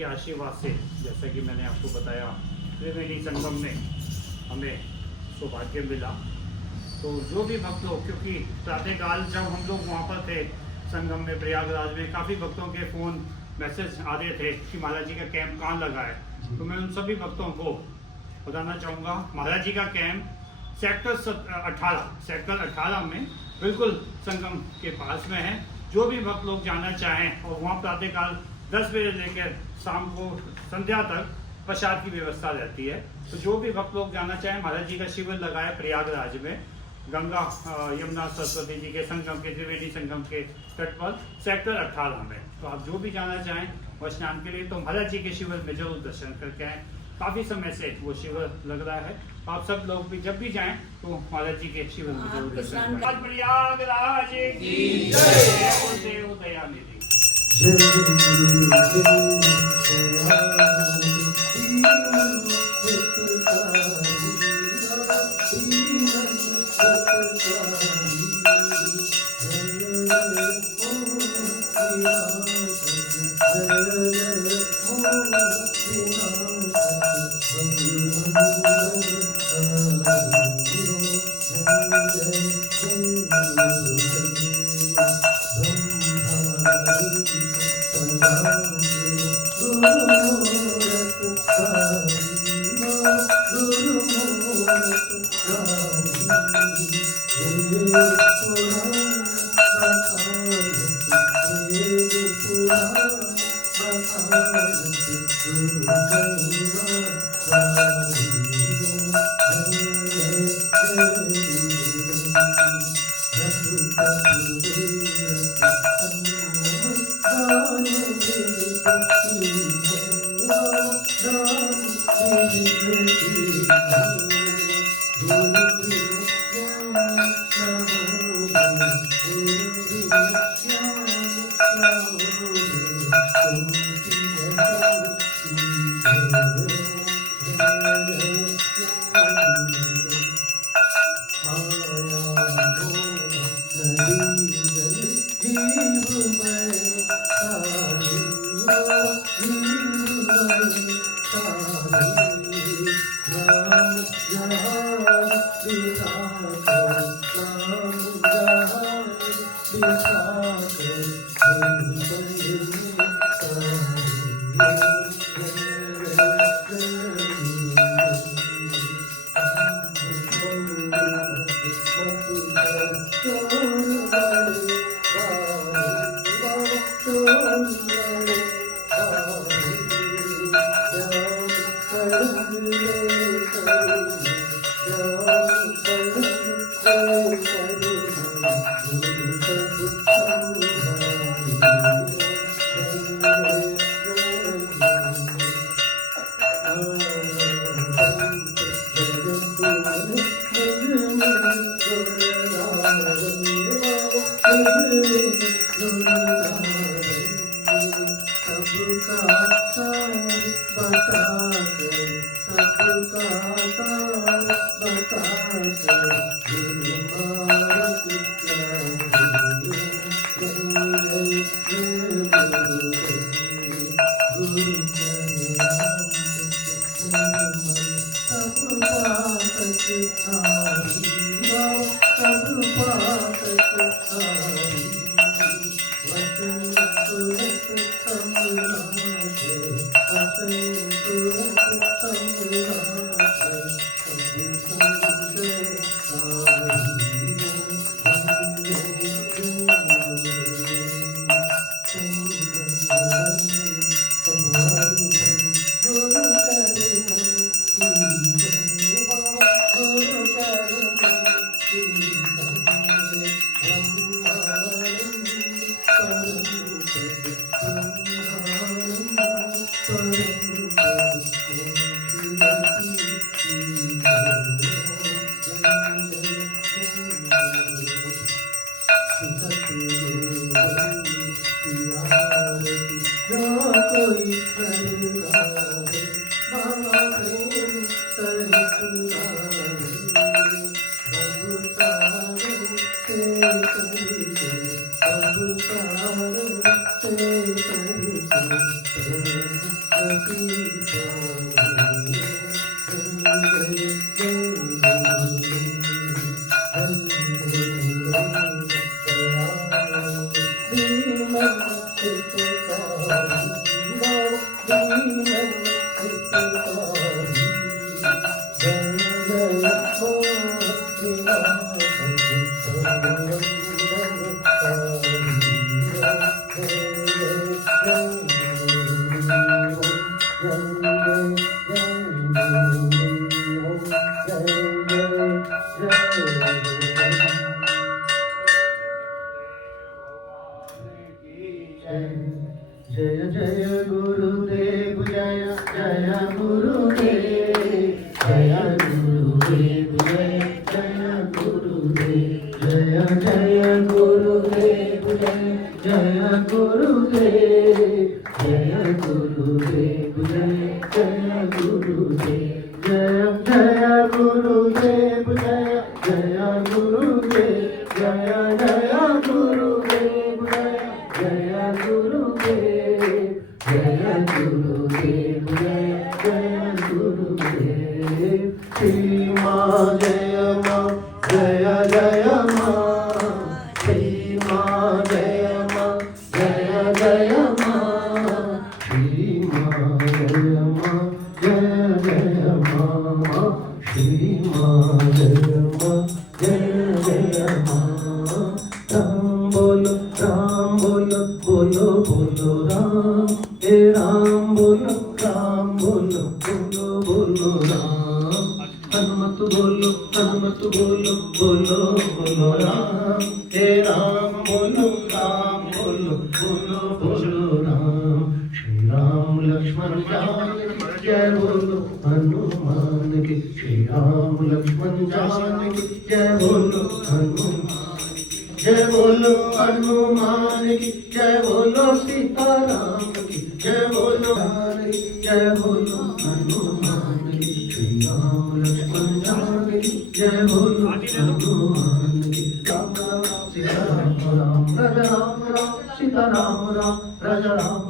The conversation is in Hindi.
के आशीर्वाद से, जैसा कि मैंने आपको बताया, त्रिवेणी संगम में हमें सौभाग्य मिला। तो जो भी भक्त लोग, क्योंकि प्रातःकाल जब हम लोग वहाँ पर थे संगम में प्रयागराज में, काफ़ी भक्तों के फ़ोन मैसेज आ रहे थे कि महाराज जी का कैंप कहाँ लगा है। तो मैं उन सभी भक्तों को बताना चाहूँगा, महाराज जी का कैंप सेक्टर 18 में बिल्कुल संगम के पास में है। जो भी भक्त लोग जाना चाहें, और वहाँ प्रातःकाल 10 बजे लेकर शाम को संध्या तक प्रसाद की व्यवस्था रहती है। तो जो भी भक्त लोग जाना चाहें, महाराज जी का शिविर लगा है प्रयागराज में, गंगा यमुना सरस्वती जी के संगम के, त्रिवेणी संगम के तट पर सेक्टर 18 में। तो आप जो भी जाना चाहें वह स्नान के लिए, तो महाराज जी के शिविर में जरूर दर्शन करके आएँ। काफ़ी समय से वो शिविर लग रहा है। आप सब लोग भी जब भी जाएं तो महाराज जी के शिविर में जरूर दर्शन करें। प्रयागराज की जय। देव दयानिधि। जय जय गुरुदेव जय जय गुरुदेव जय गुरुदेव जय जय गुरुदेव जय जय गुरुदेव जय जय गुरुदेव जय गुरुदेव जय जय गुरुदेव जय जय गुरुदेव जय जय गुरुदेव जय जय गुरुदेव जय गुरुदेव जय गुरुदेव जय जय गुरुदेव श्री माँ जय माँ जय जय माँ श्री माँ जय माँ जय जय माँ श्री माँ जय माँ जय जय माँ श्री माँ जय माँ जय जय माँ राम बोलो बोलो बोलो राम हे राम बोलो बोलो बोलो राम हनुमत बोलो बोलो राम हे राम बोलो बोलो राम श्री राम लक्ष्मण जानकी जय बोलो हनुमान की श्री राम लक्ष्मण जानकी जय बोलो हनुमान जय बोलो हनुमान की जय बोलो सीताराम की जय बोलो जय बोलो हनुमान की श्री राम लक्ष्मण जानकी जय बोलो हनुमान की राम राम सीता राम राम राजा राम राम सीता राम राम राजा राम